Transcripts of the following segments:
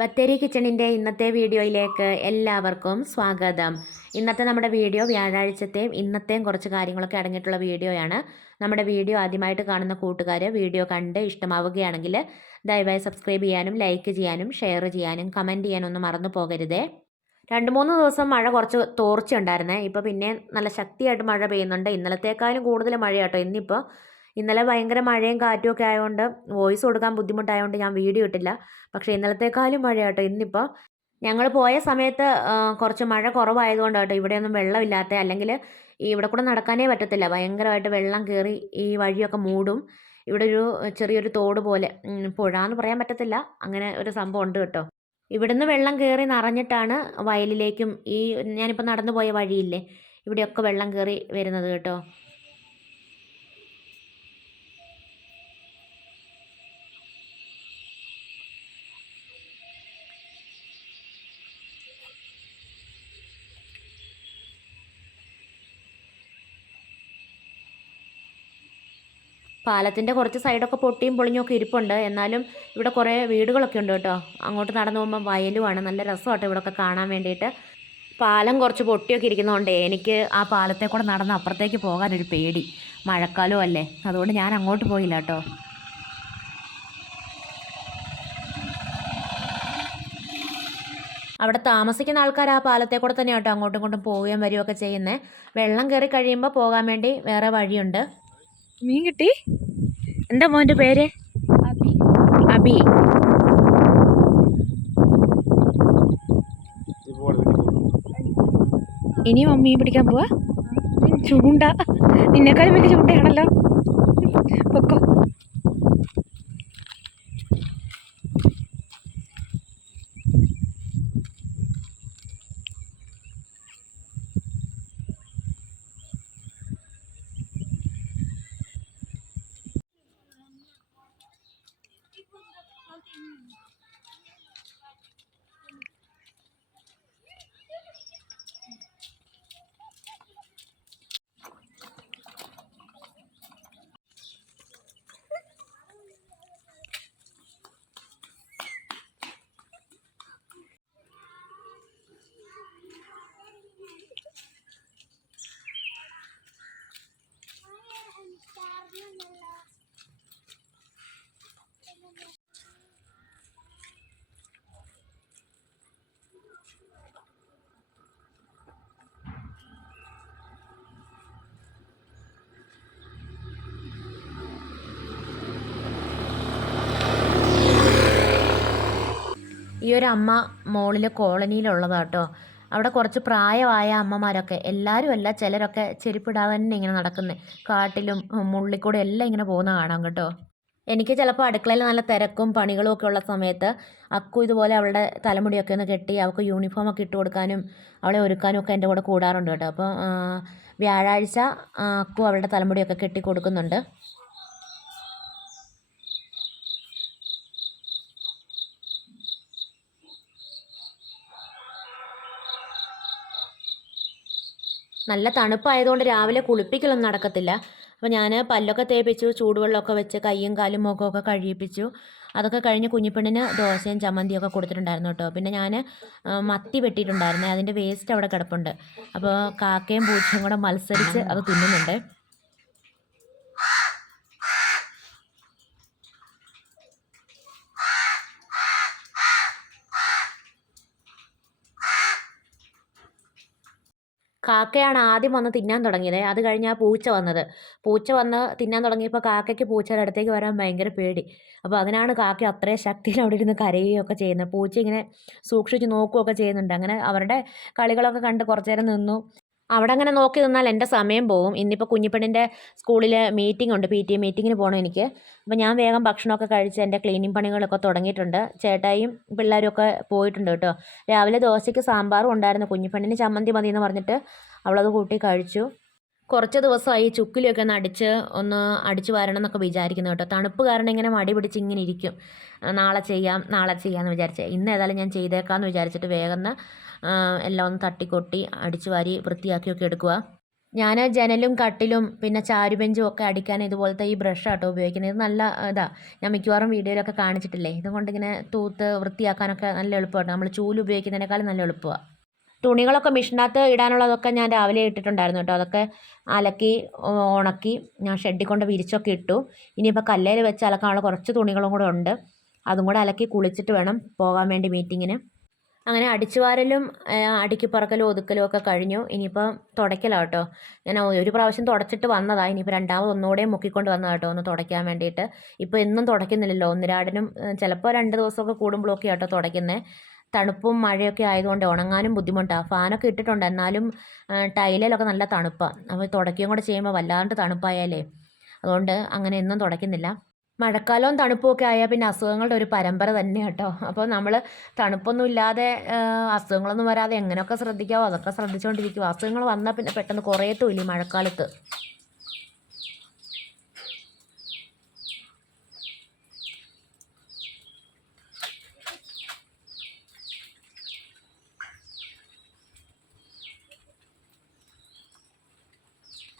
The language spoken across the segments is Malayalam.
ബത്തേരി കിച്ചണിന്റെ ഇന്നത്തെ വീഡിയോയിലേക്ക് എല്ലാവർക്കും സ്വാഗതം. ഇന്നത്തെ നമ്മുടെ വീഡിയോ വ്യാഴാഴ്ചത്തെയും ഇന്നത്തെയും കുറച്ച് കാര്യങ്ങളൊക്കെ അടങ്ങിയിട്ടുള്ള വീഡിയോയാണ്. നമ്മുടെ വീഡിയോ ആദ്യമായിട്ട് കാണുന്ന കൂട്ടുകാർ വീഡിയോ കണ്ട് ഇഷ്ടമാവുകയാണെങ്കിൽ ദയവായി സബ്സ്ക്രൈബ് ചെയ്യാനും ലൈക്ക് ചെയ്യാനും ഷെയർ ചെയ്യാനും കമന്റ് ചെയ്യാനും ഒന്നും മറന്നു പോകരുതേ. രണ്ട് മൂന്ന് ദിവസം മഴ കുറച്ച് തോർച്ചയുണ്ടായിരുന്നേ. ഇപ്പോൾ പിന്നെ നല്ല ശക്തിയായിട്ട് മഴ പെയ്യുന്നുണ്ട്. ഇന്നലത്തേക്കാളും കൂടുതൽ മഴയാട്ടോ. ഇന്നിപ്പോൾ ഇന്നലെ ഭയങ്കര മഴയും കാറ്റും ഒക്കെ ആയതുകൊണ്ട് വോയിസ് കൊടുക്കാൻ ബുദ്ധിമുട്ടായതുകൊണ്ട് ഞാൻ വീഡിയോ ഇട്ടില്ല. പക്ഷേ ഇന്നലത്തേക്കാളും മഴയാട്ടോ. ഇന്നിപ്പോൾ ഞങ്ങൾ പോയ സമയത്ത് കുറച്ച് മഴ കുറവായതുകൊണ്ട് കേട്ടോ ഇവിടെയൊന്നും വെള്ളമില്ലാത്ത അല്ലെങ്കിൽ ഈ ഇവിടെ കൂടെ നടക്കാനേ പറ്റത്തില്ല. ഭയങ്കരമായിട്ട് വെള്ളം കയറി ഈ വഴിയൊക്കെ മൂടും. ഇവിടെ ഒരു ചെറിയൊരു തോട് പോലെ. പുഴ എന്ന് പറയാൻ പറ്റത്തില്ല. അങ്ങനെ ഒരു സംഭവം ഉണ്ട് കേട്ടോ. ഇവിടുന്ന് വെള്ളം കയറി നിറഞ്ഞിട്ടാണ് വയലിലേക്കും ഈ ഞാനിപ്പോൾ നടന്നു പോയ വഴിയില്ലേ ഇവിടെയൊക്കെ വെള്ളം കയറി വരുന്നത് കേട്ടോ. പാലത്തിന്റെ കുറച്ച് സൈഡൊക്കെ പൊട്ടിയും പൊളിഞ്ഞും ഒക്കെ ഇരിപ്പുണ്ട്. എന്നാലും ഇവിടെ കുറേ വീടുകളൊക്കെ ഉണ്ട് കേട്ടോ. അങ്ങോട്ട് നടന്നു പോകുമ്പോൾ വയലുമാണ്. നല്ല രസമാട്ടോ ഇവിടെയൊക്കെ കാണാൻ വേണ്ടിയിട്ട്. പാലം കുറച്ച് പൊട്ടിയൊക്കെ ഇരിക്കുന്നതുകൊണ്ട് എനിക്ക് ആ പാലത്തെ കൂടെ നടന്ന് അപ്പുറത്തേക്ക് പോകാനൊരു പേടി. മഴക്കാലവും അല്ലേ? അതുകൊണ്ട് ഞാൻ അങ്ങോട്ട് പോയില്ല കേട്ടോ. അവിടെ താമസിക്കുന്ന ആൾക്കാർ ആ പാലത്തെ കൂടെ തന്നെ കേട്ടോ അങ്ങോട്ടും ഇങ്ങോട്ടും പോവുകയും വരികയൊക്കെ ചെയ്യുന്നത് വെള്ളം കയറി കഴിയുമ്പോൾ പോകാൻ വേണ്ടി വേറെ വഴിയുണ്ട്. മീൻ കിട്ടി. എന്താ മോന്റെ പേര്? അബി. ഇനിയും മീൻ പിടിക്കാൻ പോവാ. ചൂണ്ട. നിന്നെക്കാളും വലിയ ചൂണ്ടയാണല്ലോ. പൊക്കോ. ഈ ഒരു അമ്മ മോളിലെ കോളനിയിലുള്ളതാട്ടോ. അവിടെ കുറച്ച് പ്രായമായ അമ്മമാരൊക്കെ എല്ലാവരും അല്ല ചിലരൊക്കെ ചെരുപ്പിടാതെ തന്നെ ഇങ്ങനെ നടക്കുന്നത് കാട്ടിലും മുള്ളിക്കൂടെ എല്ലാം ഇങ്ങനെ പോകുന്ന കാണാം കേട്ടോ. എനിക്ക് ചിലപ്പോൾ അടുക്കളയിൽ നല്ല തിരക്കും പണികളും ഒക്കെ ഉള്ള സമയത്ത് അക്കു ഇതുപോലെ അവളുടെ തലമുടിയൊക്കെ ഒന്ന് കെട്ടി അവൾക്ക് യൂണിഫോം ഒക്കെ ഇട്ട് കൊടുക്കാനും അവളെ ഒരുക്കാനും ഒക്കെ എന്റെ കൂടെ കൂടാറുണ്ട് കേട്ടോ. അപ്പോൾ വ്യാഴാഴ്ച അക്കു അവളുടെ തലമുടിയൊക്കെ കെട്ടി കൊടുക്കുന്നുണ്ട്. നല്ല തണുപ്പായതുകൊണ്ട് രാവിലെ കുളിപ്പിക്കലൊന്നും നടക്കത്തില്ല. അപ്പോൾ ഞാൻ പല്ലൊക്കെ തേപ്പിച്ചു ചൂടുവെള്ളമൊക്കെ വെച്ച് കയ്യും കാലും മുഖമൊക്കെ കഴുകിപ്പിച്ചു. അതൊക്കെ കഴിഞ്ഞ് കുഞ്ഞിപ്പെണ്ണിന് ദോശയും ചമ്മന്തിയും ഒക്കെ കൊടുത്തിട്ടുണ്ടായിരുന്നു കേട്ടോ. പിന്നെ ഞാൻ മത്തി വെട്ടിയിട്ടുണ്ടായിരുന്നു. അതിന്റെ വേസ്റ്റ് അവിടെ കിടപ്പുണ്ട്. അപ്പോൾ കാക്കയും പൂച്ചയും കൂടെ മത്സരിച്ച് അത് തിന്നുന്നുണ്ട്. കാക്കയാണ് ആദ്യം വന്ന് തിന്നാൻ തുടങ്ങിയത്. അത് കഴിഞ്ഞ് ആ പൂച്ച വന്നത്. പൂച്ച വന്ന് തിന്നാൻ തുടങ്ങിയപ്പോൾ കാക്കയ്ക്ക് പൂച്ചയുടെ അടുത്തേക്ക് വരാൻ ഭയങ്കര പേടി. അപ്പോൾ അതിനാണ് കാക്ക അത്രയും ശക്തിയിൽ അവിടെ ഇരുന്ന് കരയുകയൊക്കെ ചെയ്യുന്നത്. പൂച്ച ഇങ്ങനെ സൂക്ഷിച്ച് നോക്കുകയൊക്കെ ചെയ്യുന്നുണ്ട്. അങ്ങനെ അവരുടെ കളികളൊക്കെ കണ്ട് കുറച്ച് നേരം നിന്നു. അവിടെ അങ്ങനെ നോക്കി നിന്നാൽ എന്റെ സമയം പോകും ഇന്നിപ്പോൾ കുഞ്ഞിപ്പെണ്ണിന്റെ സ്കൂളിൽ മീറ്റിംഗ് ഉണ്ട്. പി ടി എ മീറ്റിങ്ങിന് പോകണം എനിക്ക്. അപ്പോൾ ഞാൻ വേഗം ഭക്ഷണമൊക്കെ കഴിച്ച് എന്റെ ക്ലീനിങ് പണികളൊക്കെ തുടങ്ങിയിട്ടുണ്ട്. ചേട്ടായും പിള്ളേരും ഒക്കെ പോയിട്ടുണ്ട് കേട്ടോ. രാവിലെ ദോശയ്ക്ക് സാമ്പാറും ഉണ്ടായിരുന്നു. കുഞ്ഞിപ്പെണ്ണിന് ചമ്മന്തി മതി എന്ന് പറഞ്ഞിട്ട് അവളത് കൂട്ടി കഴിച്ചു. കുറച്ച് ദിവസമായി ചുക്കിലൊക്കെ ഒന്ന് അടിച്ച് ഒന്ന് അടിച്ചു വരണം എന്നൊക്കെ വിചാരിക്കുന്നു കേട്ടോ. തണുപ്പ് കാരണം ഇങ്ങനെ മടി പിടിച്ച് ഇങ്ങനെ ഇരിക്കും. നാളെ ചെയ്യാം നാളെ ചെയ്യാമെന്ന് വിചാരിച്ചേ. ഇന്ന് ഏതായാലും ഞാൻ ചെയ്തേക്കാമെന്ന് വിചാരിച്ചിട്ട് വേഗം എല്ലാം ഒന്ന് തട്ടിക്കൊട്ടി അടിച്ചു വാരി വൃത്തിയാക്കിയൊക്കെ എടുക്കുക ഞാൻ ജനലും കട്ടിലും പിന്നെ ചാരുബെഞ്ചും ഒക്കെ അടിക്കാൻ ഇതുപോലത്തെ ഈ ബ്രഷ് ആട്ടോ ഉപയോഗിക്കുന്നത്. ഇത് നല്ല ഇതാ ഞാൻ മിക്കവാറും വീഡിയോയിലൊക്കെ കാണിച്ചിട്ടില്ലേ? ഇതുകൊണ്ട് ഇങ്ങനെ തൂത്ത് വൃത്തിയാക്കാനൊക്കെ നല്ല എളുപ്പമാണ് നമ്മൾ ചൂൽ ഉപയോഗിക്കുന്നതിനേക്കാളും നല്ല എളുപ്പമാണ് തുണികളൊക്കെ മെഷീനകത്ത് ഇടാനുള്ളതൊക്കെ ഞാൻ രാവിലെ ഇട്ടിട്ടുണ്ടായിരുന്നു കേട്ടോ. അതൊക്കെ അലക്കി ഉണക്കി ഞാൻ ഷെഡിൽ കൊണ്ട് വിരിച്ചൊക്കെ ഇട്ടു. ഇനിയിപ്പോൾ കല്ലേൽ വെച്ച് അലക്കാനുള്ള കുറച്ച് തുണികളും കൂടെ ഉണ്ട്. അതും കൂടെ അലക്കി കുളിച്ചിട്ട് വേണം പോകാൻ വേണ്ടി മീറ്റിങ്ങിന്. അങ്ങനെ അടിച്ചു വാരലും അടുക്കി പറക്കലും ഒതുക്കലും ഒക്കെ കഴിഞ്ഞു. ഇനിയിപ്പം തുടയ്ക്കലാണ് കേട്ടോ. ഞാൻ ഒരു പ്രാവശ്യം തുടച്ചിട്ട് വന്നതാണ് ഇനിയിപ്പോൾ രണ്ടാമത് ഒന്നുകൂടെ മുക്കിക്കൊണ്ട് വന്നതാണ് കേട്ടോ ഒന്ന് തുടയ്ക്കാൻ വേണ്ടിയിട്ട്. ഇപ്പോൾ എന്നും തുടയ്ക്കുന്നില്ലല്ലോ. ഒന്നിരാടിനും ചിലപ്പോൾ രണ്ട് ദിവസമൊക്കെ കൂടുമ്പോഴൊക്കെ കേട്ടോ തുടയ്ക്കുന്നത് തണുപ്പും മഴയൊക്കെ ആയതുകൊണ്ട് ഉണങ്ങാനും ബുദ്ധിമുട്ടാണ് ഫാനൊക്കെ ഇട്ടിട്ടുണ്ട്. എന്നാലും ടൈലിലൊക്കെ നല്ല തണുപ്പാണ് അപ്പോൾ തുടയ്ക്കുകയും കൂടെ ചെയ്യുമ്പോൾ വല്ലാണ്ട് തണുപ്പായാലേ. അതുകൊണ്ട് അങ്ങനെ എന്നും തുടയ്ക്കുന്നില്ല. മഴക്കാലവും തണുപ്പും ഒക്കെ ആയാൽ പിന്നെ അസുഖങ്ങളുടെ ഒരു പരമ്പര തന്നെ കേട്ടോ. അപ്പോൾ നമ്മൾ തണുപ്പൊന്നും ഇല്ലാതെ അസുഖങ്ങളൊന്നും വരാതെ എങ്ങനെയൊക്കെ ശ്രദ്ധിക്കാവോ? അതൊക്കെ ശ്രദ്ധിച്ചുകൊണ്ടിരിക്കുവോ അസുഖങ്ങൾ വന്നാൽ പിന്നെ പെട്ടെന്ന് കുറയത്തുമില്ല ഈ മഴക്കാലത്ത്.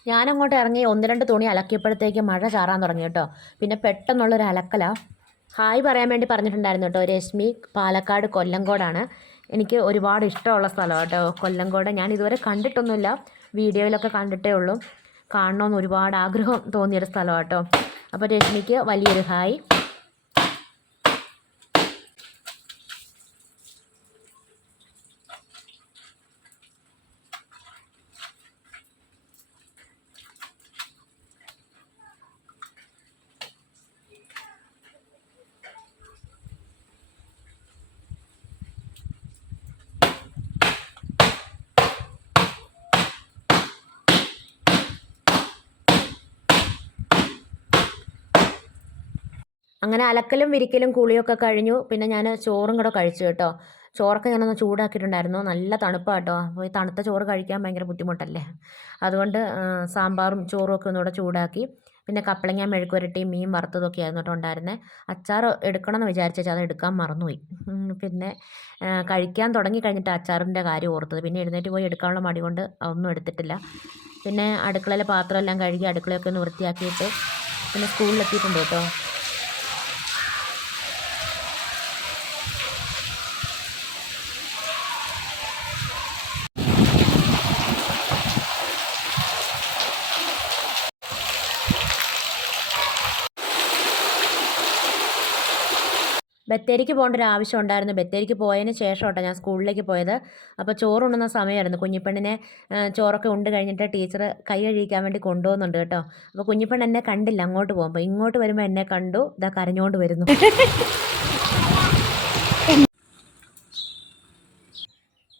ഞാനങ്ങോട്ട് ഇറങ്ങി ഒന്ന് രണ്ട് തുണി അലക്കിയപ്പോഴത്തേക്ക് മഴ ചാറാൻ തുടങ്ങി കേട്ടോ. പിന്നെ പെട്ടെന്നുള്ളൊരു അലക്കല. ഹായ് പറയാൻ വേണ്ടി പറഞ്ഞിട്ടുണ്ടായിരുന്നു കേട്ടോ. രശ്മി പാലക്കാട് കൊല്ലങ്കോടാണ് എനിക്ക് ഒരുപാട് ഇഷ്ടമുള്ള സ്ഥലമാണ് കേട്ടോ. കൊല്ലങ്കോട് ഞാൻ ഇതുവരെ കണ്ടിട്ടൊന്നുമില്ല. വീഡിയോയിലൊക്കെ കണ്ടിട്ടേ ഉള്ളൂ. കാണണമെന്ന് ഒരുപാട് ആഗ്രഹം തോന്നിയൊരു സ്ഥലമാണ് കേട്ടോ. അപ്പോൾ രശ്മിക്ക് വലിയൊരു ഹായ്. അങ്ങനെ അലക്കലും വിരിക്കലും കുളിയൊക്കെ കഴിഞ്ഞു. പിന്നെ ഞാൻ ചോറും കൂടെ കഴിച്ചു കേട്ടോ. ചോറൊക്കെ ഞാനൊന്ന് ചൂടാക്കിയിട്ടുണ്ടായിരുന്നു. നല്ല തണുപ്പാണ് കേട്ടോ അപ്പോൾ ഈ തണുത്ത ചോറ് കഴിക്കാൻ ഭയങ്കര ബുദ്ധിമുട്ടല്ലേ? അതുകൊണ്ട് സാമ്പാറും ചോറും ഒക്കെ ഒന്നുകൂടെ ചൂടാക്കി. പിന്നെ കപ്പളങ്ങ മെഴുക്കുരട്ടിയും മീൻ വറുത്തതൊക്കെ ആയിരുന്നു കേട്ടോ ഉണ്ടായിരുന്നത് അച്ചാർ എടുക്കണം എന്ന് വിചാരിച്ചാൽ അത് എടുക്കാൻ മറന്നുപോയി. പിന്നെ കഴിക്കാൻ തുടങ്ങി കഴിഞ്ഞിട്ട് അച്ചാറിന്റെ കാര്യം ഓർത്തത്. പിന്നെ എഴുന്നേറ്റ് പോയി എടുക്കാനുള്ള മടി കൊണ്ട് ഒന്നും എടുത്തിട്ടില്ല. പിന്നെ അടുക്കളയിലെ പാത്രമെല്ലാം കഴുകി അടുക്കളയൊക്കെ ഒന്ന് വൃത്തിയാക്കിയിട്ട് പിന്നെ സ്കൂളിലെത്തിയിട്ടുണ്ട് കേട്ടോ. ബത്തേരിക്ക് പോകേണ്ട ഒരു ആവശ്യം ഉണ്ടായിരുന്നു. ബത്തേരിക്ക് പോയതിന് ശേഷം കേട്ടോ ഞാൻ സ്കൂളിലേക്ക് പോയത്. അപ്പോൾ ചോറ് ഉണ്ടെന്ന സമയമായിരുന്നു. കുഞ്ഞിപ്പെണ്ണിനെ ചോറൊക്കെ ഉണ്ട് കഴിഞ്ഞിട്ട് ടീച്ചർ കൈ കഴിക്കാൻ വേണ്ടി കൊണ്ടുപോകുന്നുണ്ട് കേട്ടോ. അപ്പോൾ കുഞ്ഞിപ്പെണ്ണ് എന്നെ കണ്ടില്ല അങ്ങോട്ട് പോകുമ്പോൾ ഇങ്ങോട്ട് വരുമ്പോൾ എന്നെ കണ്ടു. ഇതാ കരഞ്ഞുകൊണ്ട് വരുന്നു.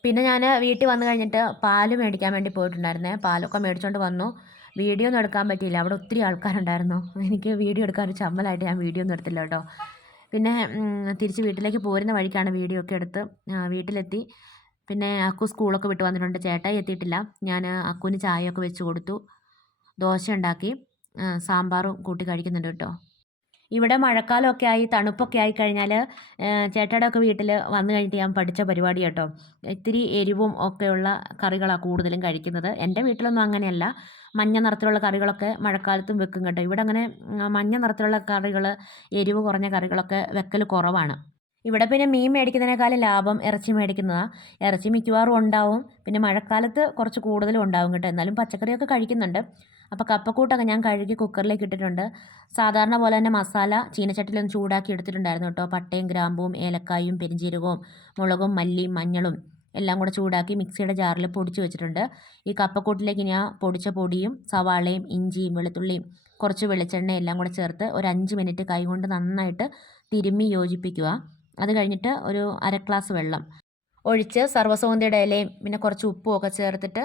പിന്നെ ഞാൻ വീട്ടിൽ വന്നു കഴിഞ്ഞിട്ട് പാൽ മേടിക്കാൻ വേണ്ടി പോയിട്ടുണ്ടായിരുന്നേ. പാലൊക്കെ മേടിച്ചുകൊണ്ട് വന്നു. വീഡിയോ ഒന്നും എടുക്കാൻ പറ്റിയില്ല. അവിടെ ഒത്തിരി ആൾക്കാരുണ്ടായിരുന്നു. എനിക്ക് വീഡിയോ എടുക്കാൻ ഒരു ചമ്മലായിട്ട് ഞാൻ വീഡിയോ ഒന്നും എടുത്തില്ല കേട്ടോ. പിന്നെ തിരിച്ച് വീട്ടിലേക്ക് പോരുന്ന വഴിക്കാണ് വീഡിയോ ഒക്കെ എടുത്ത് വീട്ടിലെത്തി. പിന്നെ അക്കു സ്കൂളൊക്കെ വിട്ട് വന്നിട്ടുണ്ട്. ചേട്ടായി എത്തിയിട്ടില്ല. ഞാൻ അക്കുവിന് ചായയൊക്കെ വെച്ച് കൊടുത്തു. ദോശ ഉണ്ടാക്കി. സാമ്പാറും കൂട്ടി കഴിക്കുന്നുണ്ട് കേട്ടോ. ഇവിടെ മഴക്കാലമൊക്കെ ആയി തണുപ്പൊക്കെ ആയി കഴിഞ്ഞാൽ ചേട്ടായുടെ ഒക്കെ വീട്ടിൽ വന്നു കഴിഞ്ഞിട്ട് ഞാൻ പഠിച്ച പരിപാടി കേട്ടോ. ഇത്തിരി എരിവും ഒക്കെയുള്ള കറികളാണ് കൂടുതലും കഴിക്കുന്നത്. എന്റെ വീട്ടിലൊന്നും അങ്ങനെയല്ല. മഞ്ഞ നിറത്തിലുള്ള കറികളൊക്കെ മഴക്കാലത്തും വെക്കും കേട്ടോ. ഇവിടെ അങ്ങനെ മഞ്ഞ നിറത്തിലുള്ള കറികൾ എരിവ് കുറഞ്ഞ കറികളൊക്കെ വെക്കൽ കുറവാണ്. ഇവിടെ പിന്നെ മീൻ മേടിക്കുന്നതിനേക്കാളും ലാഭം ഇറച്ചി മേടിക്കുന്നതാണ് ഇറച്ചി മിക്കവാറും ഉണ്ടാവും. പിന്നെ മഴക്കാലത്ത് കുറച്ച് കൂടുതലും ഉണ്ടാവും കേട്ടോ. എന്നാലും പച്ചക്കറിയൊക്കെ കഴിക്കുന്നുണ്ട്. അപ്പോൾ കപ്പക്കൂട്ടൊക്കെ ഞാൻ കഴുകി കുക്കറിലേക്ക് ഇട്ടിട്ടുണ്ട്. സാധാരണ പോലെ തന്നെ മസാല ചീനച്ചട്ടിലൊന്ന് ചൂടാക്കി എടുത്തിട്ടുണ്ടായിരുന്നു കേട്ടോ. പട്ടയും ഗ്രാമ്പും ഏലക്കായും പെരിഞ്ചീരകവും മുളകും മല്ലിയും മഞ്ഞളും എല്ലാം കൂടെ ചൂടാക്കി മിക്സിയുടെ ജാറിൽ പൊടിച്ച് വെച്ചിട്ടുണ്ട്. ഈ കപ്പക്കൂട്ടിലേക്ക് ഞാൻ പൊടിച്ച പൊടിയും സവാളയും ഇഞ്ചിയും വെളുത്തുള്ളിയും കുറച്ച് വെളിച്ചെണ്ണയും എല്ലാം കൂടെ ചേർത്ത് ഒരു അഞ്ച് മിനിറ്റ് കൈകൊണ്ട് നന്നായിട്ട് തിരുമ്മി യോജിപ്പിക്കുക. അത് കഴിഞ്ഞിട്ട് ഒരു അര ഗ്ലാസ് വെള്ളം. ഒഴിച്ച് സർവസൗന്ദ്യയുടെ ഇലയും പിന്നെ കുറച്ച് ഉപ്പും ഒക്കെ ചേർത്തിട്ട്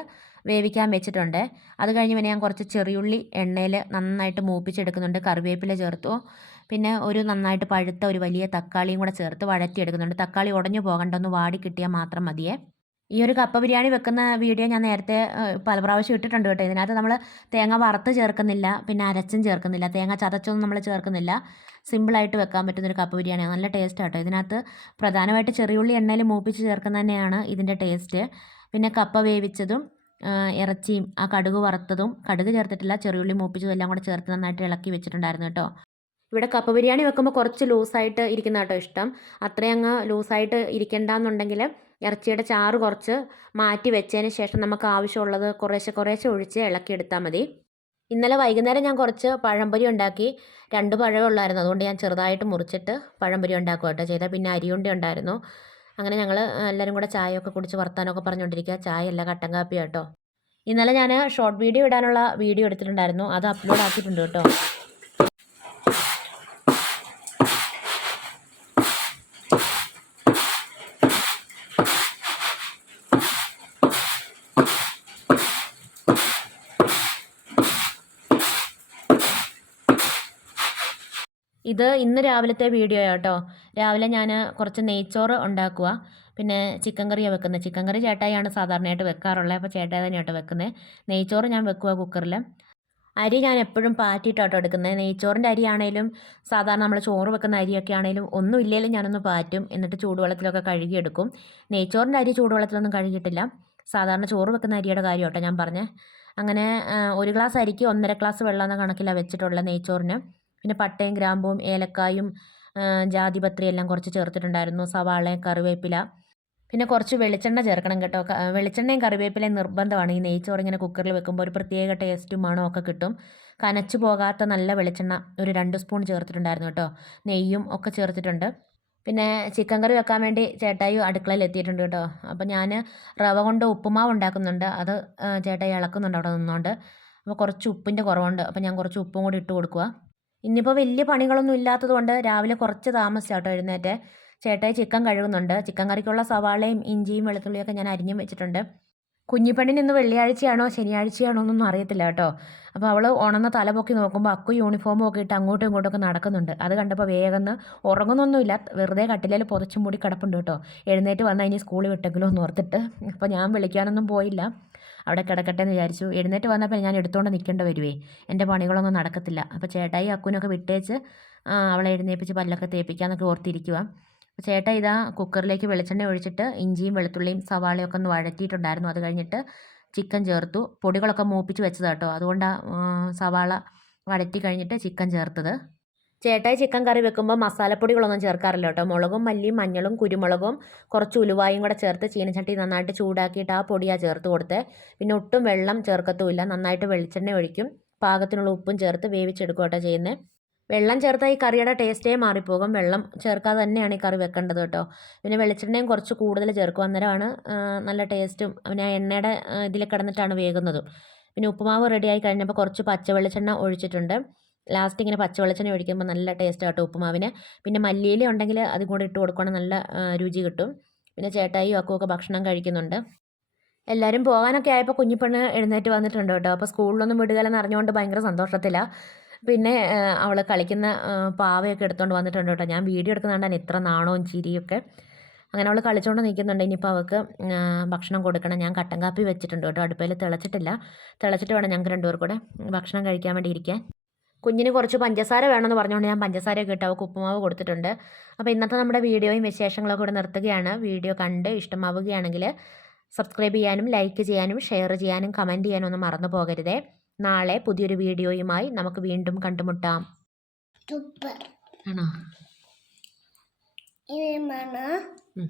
വേവിക്കാൻ വെച്ചിട്ടുണ്ട്. അത് കഴിഞ്ഞ് പിന്നെ ഞാൻ കുറച്ച് ചെറിയുള്ളി എണ്ണയിൽ നന്നായിട്ട് മൂപ്പിച്ചെടുക്കുന്നുണ്ട്. കറിവേപ്പില ചേർത്തു. പിന്നെ ഒരു നന്നായിട്ട് പഴുത്ത ഒരു വലിയ തക്കാളിയും കൂടെ ചേർത്ത് വഴറ്റിയെടുക്കുന്നുണ്ട്. തക്കാളി ഉടഞ്ഞു പോകണ്ട ഒന്ന് വാടി കിട്ടിയാൽ മാത്രം മതിയേ. ഈ ഒരു കപ്പ ബിരിയാണി വെക്കുന്ന വീഡിയോ ഞാൻ നേരത്തെ പല പ്രാവശ്യം ഇട്ടിട്ടുണ്ട് കേട്ടോ. ഇതിനകത്ത് നമ്മൾ തേങ്ങ വറുത്ത് ചേർക്കുന്നില്ല പിന്നെ അരച്ചും ചേർക്കുന്നില്ല. തേങ്ങ ചതച്ചൊന്നും നമ്മൾ ചേർക്കുന്നില്ല. സിമ്പിളായിട്ട് വെക്കാൻ പറ്റുന്നൊരു കപ്പ ബിരിയാണി നല്ല ടേസ്റ്റ് കേട്ടോ. ഇതിനകത്ത് പ്രധാനമായിട്ട് ചെറിയുള്ളി എണ്ണയിൽ മൂപ്പിച്ച് ചേർക്കുന്നതന്നെയാണ് ഇതിന്റെ ടേസ്റ്റ് പിന്നെ കപ്പ വേവിച്ചതും ഇറച്ചിയും ആ കടുക് വറുത്തതും കടുക് ചേർത്തിട്ടില്ല ചെറിയുള്ളി മൂപ്പിച്ചതും എല്ലാം കൂടെ ചേർത്ത് നന്നായിട്ട് ഇളക്കി വെച്ചിട്ടുണ്ടായിരുന്നു കേട്ടോ. ഇവിടെ കപ്പ ബിരിയാണി വെക്കുമ്പോൾ കുറച്ച് ലൂസായിട്ട് ഇരിക്കുന്ന കേട്ടോ ഇഷ്ടം. അത്രയും അങ്ങ് ലൂസായിട്ട് ഇരിക്കണ്ടെന്നുണ്ടെങ്കിൽ ഇറച്ചിയുടെ ചാറ് കുറച്ച് മാറ്റി വെച്ചതിന് ശേഷം നമുക്ക് ആവശ്യമുള്ളത് കുറേശ്ശെ കുറേശ്ശെ ഒഴിച്ച് ഇളക്കിയെടുത്താൽ മതി. ഇന്നലെ വൈകുന്നേരം ഞാൻ കുറച്ച് പഴംപൊരി ഉണ്ടാക്കി. രണ്ട് പഴമുള്ളായിരുന്നു അതുകൊണ്ട് ഞാൻ ചെറുതായിട്ട് മുറിച്ചിട്ട് പഴംപൊരി ഉണ്ടാക്കുക കേട്ടോ ചെയ്താൽ പിന്നെ അരിയുണ്ട ഉണ്ടായിരുന്നു. അങ്ങനെ ഞങ്ങൾ എല്ലാവരും കൂടെ ചായയൊക്കെ കുടിച്ച് വർത്താനമൊക്കെ പറഞ്ഞുകൊണ്ടിരിക്കുക ചായ അല്ല കട്ടൻ കാപ്പി കേട്ടോ ഇന്നലെ ഞാൻ ഷോർട്ട് വീഡിയോ ഇടാനുള്ള വീഡിയോ എടുത്തിട്ടുണ്ടായിരുന്നു. അത് അപ്ലോഡ് ആക്കിയിട്ടുണ്ട് കേട്ടോ. ഇത് ഇന്ന് രാവിലത്തെ വീഡിയോ കേട്ടോ രാവിലെ ഞാൻ കുറച്ച് നെയ്ച്ചോറ് ഉണ്ടാക്കുക പിന്നെ ചിക്കൻ കറിയാണ് വെക്കുന്നത് ചിക്കൻ കറി ചേട്ടായിയാണ് സാധാരണയായിട്ട് വെക്കാറുള്ളത് അപ്പോൾ ചേട്ടായി തന്നെയാട്ടോ വെക്കുന്നത് നെയ്ച്ചോറ് ഞാൻ വെക്കുക കുക്കറിൽ അരി ഞാൻ എപ്പോഴും പാറ്റിയിട്ടാട്ടോ എടുക്കുന്നത് നെയ്ച്ചോറിന്റെ അരി ആണേലും സാധാരണ നമ്മൾ ചോറ് വെക്കുന്ന അരിയൊക്കെ ആണേലും ഒന്നും ഇല്ലെങ്കിലും ഞാനൊന്ന് പാറ്റും. എന്നിട്ട് ചൂടുവെള്ളത്തിലൊക്കെ കഴുകിയെടുക്കും. നെയ്ച്ചോറിന്റെ അരി ചൂടുവെള്ളത്തിലൊന്നും കഴുകിയിട്ടില്ല. സാധാരണ ചോറ് വെക്കുന്ന അരിയുടെ കാര്യം കേട്ടോ ഞാൻ പറഞ്ഞത് അങ്ങനെ ഒരു ഗ്ലാസ് അരിക്ക് ഒന്നര ഗ്ലാസ് വെള്ളം എന്ന കണക്കിലാണ് വെച്ചിട്ടുള്ള നെയ്ച്ചോറിന്. പിന്നെ പട്ടയും ഗ്രാമ്പും ഏലക്കായും ജാതിപത്രി എല്ലാം കുറച്ച് ചേർത്തിട്ടുണ്ടായിരുന്നു. സവാളയും കറിവേപ്പില. പിന്നെ കുറച്ച് വെളിച്ചെണ്ണ ചേർക്കണം കേട്ടോ. വെളിച്ചെണ്ണയും കറിവേപ്പിലയും നിർബന്ധമാണ്. ഈ നെയ്ച്ചോറ് ഇങ്ങനെ കുക്കറിൽ വെക്കുമ്പോൾ ഒരു പ്രത്യേക ടേസ്റ്റും മണവും ഒക്കെ കിട്ടും. കനച്ചു പോകാത്ത നല്ല വെളിച്ചെണ്ണ ഒരു രണ്ട് സ്പൂൺ ചേർത്തിട്ടുണ്ടായിരുന്നു കേട്ടോ. നെയ്യും ഒക്കെ ചേർത്തിട്ടുണ്ട്. പിന്നെ ചിക്കൻ കറി വെക്കാൻ വേണ്ടി ചേട്ടായി അടുക്കളയിൽ എത്തിയിട്ടുണ്ട് കേട്ടോ. അപ്പോൾ ഞാൻ റവ കൊണ്ട് ഉപ്പുമാവ് ഉണ്ടാക്കുന്നുണ്ട്. അത് ചേട്ടായി ഇളക്കുന്നുണ്ട് അവിടെ നിന്നുകൊണ്ട് അപ്പോൾ കുറച്ച് ഉപ്പിന്റെ കുറവുണ്ട്. അപ്പോൾ ഞാൻ കുറച്ച് ഉപ്പും കൂടി ഇട്ട് കൊടുക്കുക ഇന്നിപ്പോൾ വലിയ പണികളൊന്നും ഇല്ലാത്തത് കൊണ്ട് രാവിലെ കുറച്ച് താമസിച്ചാട്ടോ എഴുന്നേറ്റ്. ചേട്ടായി ചിക്കൻ കഴുകുന്നുണ്ട്. ചിക്കൻ കറിക്കുള്ള സവാളയും ഇഞ്ചിയും വെളുത്തുള്ളിയൊക്കെ ഞാൻ അരിഞ്ഞും വെച്ചിട്ടുണ്ട്. കുഞ്ഞിപ്പണ്ണിന് ഇന്ന് വെള്ളിയാഴ്ചയാണോ ശനിയാഴ്ചയാണോ എന്നൊന്നും അറിയത്തില്ല കേട്ടോ. അപ്പോൾ അവൾ ഉണന്ന തല പൊക്കി നോക്കുമ്പോൾ അക്കു യൂണിഫോമും ഒക്കെ ഇട്ട് അങ്ങോട്ടും ഇങ്ങോട്ടും ഒക്കെ നടക്കുന്നുണ്ട്. അത് കണ്ടപ്പോൾ വേഗം ഉറങ്ങുന്നൊന്നുമില്ല. വെറുതെ കട്ടിലേൽ പുതച്ചും മൂടി കിടപ്പുണ്ട് കേട്ടോ. എഴുന്നേറ്റ് വന്നാൽ ഇനി സ്കൂളിൽ വിട്ടെങ്കിലും എന്ന് ഓർത്തിട്ട്. അപ്പോൾ ഞാൻ വിളിക്കാനൊന്നും പോയില്ല. അവിടെ കിടക്കട്ടെ എന്ന് വിചാരിച്ചു. എഴുന്നേറ്റ് വന്നപ്പോൾ ഞാൻ എടുത്തുകൊണ്ട് നിൽക്കേണ്ടി വരുവേ. എന്റെ പണികളൊന്നും നടക്കത്തില്ല. അപ്പോൾ ചേട്ടായി അക്കുനൊക്കെ വിട്ടേച്ച് അവളെ എഴുന്നേപ്പിച്ച് പല്ലൊക്കെ തേപ്പിക്കാമെന്നൊക്കെ ഓർത്തിരിക്കുക ചേട്ടാ ഇതാ കുക്കറിലേക്ക് വെളിച്ചെണ്ണ ഒഴിച്ചിട്ട് ഇഞ്ചിയും വെളുത്തുള്ളിയും സവാളയും ഒക്കെ ഒന്ന് വഴറ്റിയിട്ടുണ്ടായിരുന്നു. അത് കഴിഞ്ഞിട്ട് ചിക്കൻ ചേർത്തു. പൊടികളൊക്കെ മൂപ്പിച്ച് വെച്ചതാട്ടോ അതുകൊണ്ടാണ് സവാള വഴറ്റി കഴിഞ്ഞിട്ട് ചിക്കൻ ചേർത്തത്. ചേട്ടായി ചിക്കൻ കറി വെക്കുമ്പോൾ മസാലപ്പൊടികളൊന്നും ചേർക്കാറില്ല കേട്ടോ. മുളകും മല്ലിയും മഞ്ഞളും കുരുമുളകും കുറച്ച് ഉലുവായും കൂടെ ചേർത്ത് ചീനച്ചട്ടി നന്നായിട്ട് ചൂടാക്കിയിട്ട് ആ പൊടിയാണ് ചേർത്ത് കൊടുത്തത് പിന്നെ ഒട്ടും വെള്ളം ചേർക്കത്തുമില്ല. നന്നായിട്ട് വെളിച്ചെണ്ണ ഒഴിക്കും. പാകത്തിനുള്ള ഉപ്പും ചേർത്ത് വേവിച്ചെടുക്കുക കേട്ടോ ചെയ്യുന്നത് വെള്ളം ചേർത്താൽ ഈ കറിയുടെ ടേസ്റ്റേ മാറിപ്പോകും. വെള്ളം ചേർക്കാതെ തന്നെയാണ് ഈ കറി വെക്കേണ്ടത് കേട്ടോ. പിന്നെ വെളിച്ചെണ്ണയും കുറച്ച് കൂടുതൽ ചേർക്കും. അന്നേരമാണ് നല്ല ടേസ്റ്റും പിന്നെ ആ എണ്ണയുടെ ഇതിൽ കിടന്നിട്ടാണ് വേകുന്നതും. പിന്നെ ഉപ്പുമാവ് റെഡിയായി കഴിഞ്ഞപ്പോൾ കുറച്ച് പച്ച വെളിച്ചെണ്ണ ഒഴിച്ചിട്ടുണ്ട്. ലാസ്റ്റ് ഇങ്ങനെ പച്ചവെളിച്ചെണ്ണ ഒഴിക്കുമ്പോൾ നല്ല ടേസ്റ്റ് കേട്ടോ ഉപ്പുമാവിന്. പിന്നെ മല്ലിയില ഉണ്ടെങ്കിൽ അതും കൂടെ ഇട്ട് കൊടുക്കണം നല്ല രുചി കിട്ടും. പിന്നെ ചേട്ടായിയും അക്കുമൊക്കെ ഭക്ഷണം കഴിക്കുന്നുണ്ട്. എല്ലാവരും പോകാനൊക്കെ ആയപ്പോൾ കുഞ്ഞിപ്പെണ്ണ് എഴുന്നേറ്റ് വന്നിട്ടുണ്ട് കേട്ടോ. അപ്പോൾ സ്കൂളിലൊന്നും വിടുകയെന്ന് അറിഞ്ഞുകൊണ്ട് ഭയങ്കര സന്തോഷത്തിലാണ് പിന്നെ അവൾ കളിക്കുന്ന പാവയൊക്കെ എടുത്തുകൊണ്ട് വന്നിട്ടുണ്ട് കേട്ടോ. ഞാൻ വീഡിയോ എടുക്കുന്നുണ്ടാണ് ഇത്ര നാണവും ചിരിയൊക്കെ. അങ്ങനെ അവൾ കളിച്ചുകൊണ്ട് നിൽക്കുന്നുണ്ട് ഇനിയിപ്പോൾ അവൾക്ക് ഭക്ഷണം കൊടുക്കണം. ഞാൻ കട്ടൻ കാപ്പി വെച്ചിട്ടുണ്ട് കേട്ടോ. അടുപ്പയിൽ തിളച്ചിട്ടില്ല. തിളച്ചിട്ട് വേണം ഞങ്ങൾക്ക് രണ്ടുപേർ കൂടെ ഭക്ഷണം കഴിക്കാൻ വേണ്ടി ഇരിക്കാൻ. കുഞ്ഞിന് കുറച്ച് പഞ്ചസാര വേണമെന്ന് പറഞ്ഞുകൊണ്ട് ഞാൻ പഞ്ചസാരയൊക്കെ ഇട്ട് അവൾക്ക് ഉപ്പുമാവ് കൊടുത്തിട്ടുണ്ട്. അപ്പോൾ ഇന്നത്തെ നമ്മുടെ വീഡിയോയും വിശേഷങ്ങളൊക്കെ ഇവിടെ നിർത്തുകയാണ്. വീഡിയോ കണ്ട് ഇഷ്ടമാവുകയാണെങ്കിൽ സബ്സ്ക്രൈബ് ചെയ്യാനും ലൈക്ക് ചെയ്യാനും ഷെയർ ചെയ്യാനും കമന്റ് ചെയ്യാനും ഒന്നും മറന്നു പോകരുതേ. നാളെ പുതിയൊരു വീഡിയോയുമായി നമുക്ക് വീണ്ടും കണ്ടുമുട്ടാം. ആണോ? ഇനി മണ ഉം.